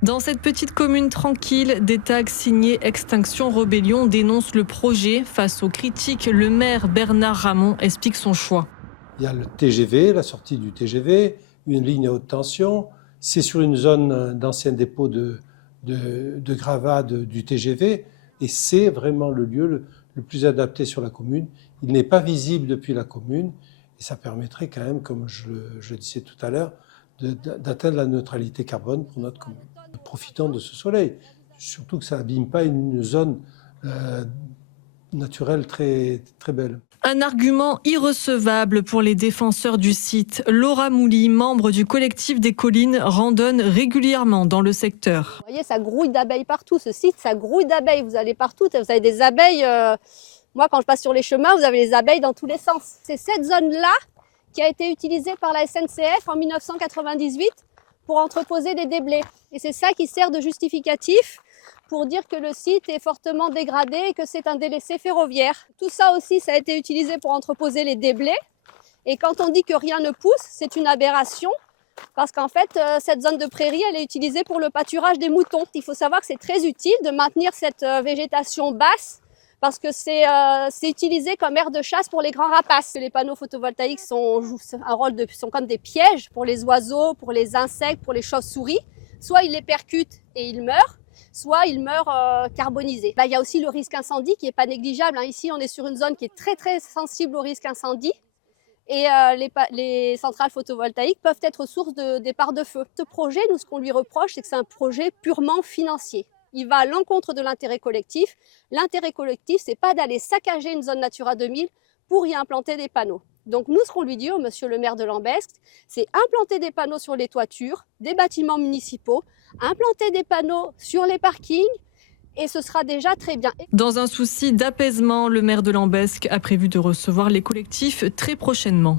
Dans cette petite commune tranquille, des tags signés Extinction Rebellion dénoncent le projet. Face aux critiques, le maire Bernard Ramon explique son choix. Il y a le TGV, la sortie du TGV, une ligne à haute tension. C'est sur une zone d'ancien dépôt de gravats du TGV et c'est vraiment le lieu le plus adapté sur la commune. Il n'est pas visible depuis la commune et ça permettrait quand même, comme je le disais tout à l'heure, d'atteindre la neutralité carbone pour notre commune. Profitons de ce soleil, surtout que ça n'abîme pas une zone naturelle très, très belle. Un argument irrecevable pour les défenseurs du site. Laura Mouly, membre du collectif des collines, randonne régulièrement dans le secteur. Vous voyez, ça grouille d'abeilles partout. Ce site, ça grouille d'abeilles. Vous allez partout, vous avez des abeilles. Moi, quand je passe sur les chemins, vous avez les abeilles dans tous les sens. C'est cette zone-là qui a été utilisée par la SNCF en 1998 pour entreposer des déblais. Et c'est ça qui sert de justificatif pour dire que le site est fortement dégradé et que c'est un délaissé ferroviaire. Tout ça aussi, ça a été utilisé pour entreposer les déblais. Et quand on dit que rien ne pousse, c'est une aberration. Parce qu'en fait, cette zone de prairie, elle est utilisée pour le pâturage des moutons. Il faut savoir que c'est très utile de maintenir cette végétation basse parce que c'est utilisé comme aire de chasse pour les grands rapaces. Les panneaux photovoltaïques jouent un rôle sont comme des pièges pour les oiseaux, pour les insectes, pour les chauves-souris. Soit ils les percutent et ils meurent, soit ils meurent carbonisés. Il y a aussi le risque incendie qui n'est pas négligeable. Ici, on est sur une zone qui est très très sensible au risque incendie. Et les centrales photovoltaïques peuvent être source de départ de feu. Ce projet, nous, ce qu'on lui reproche, c'est que c'est un projet purement financier. Il va à l'encontre de l'intérêt collectif. L'intérêt collectif, c'est pas d'aller saccager une zone Natura 2000 pour y implanter des panneaux. Donc nous, ce qu'on lui dit au monsieur le maire de Lambesc, c'est implanter des panneaux sur les toitures, des bâtiments municipaux, implanter des panneaux sur les parkings, et ce sera déjà très bien. Dans un souci d'apaisement, le maire de Lambesc a prévu de recevoir les collectifs très prochainement.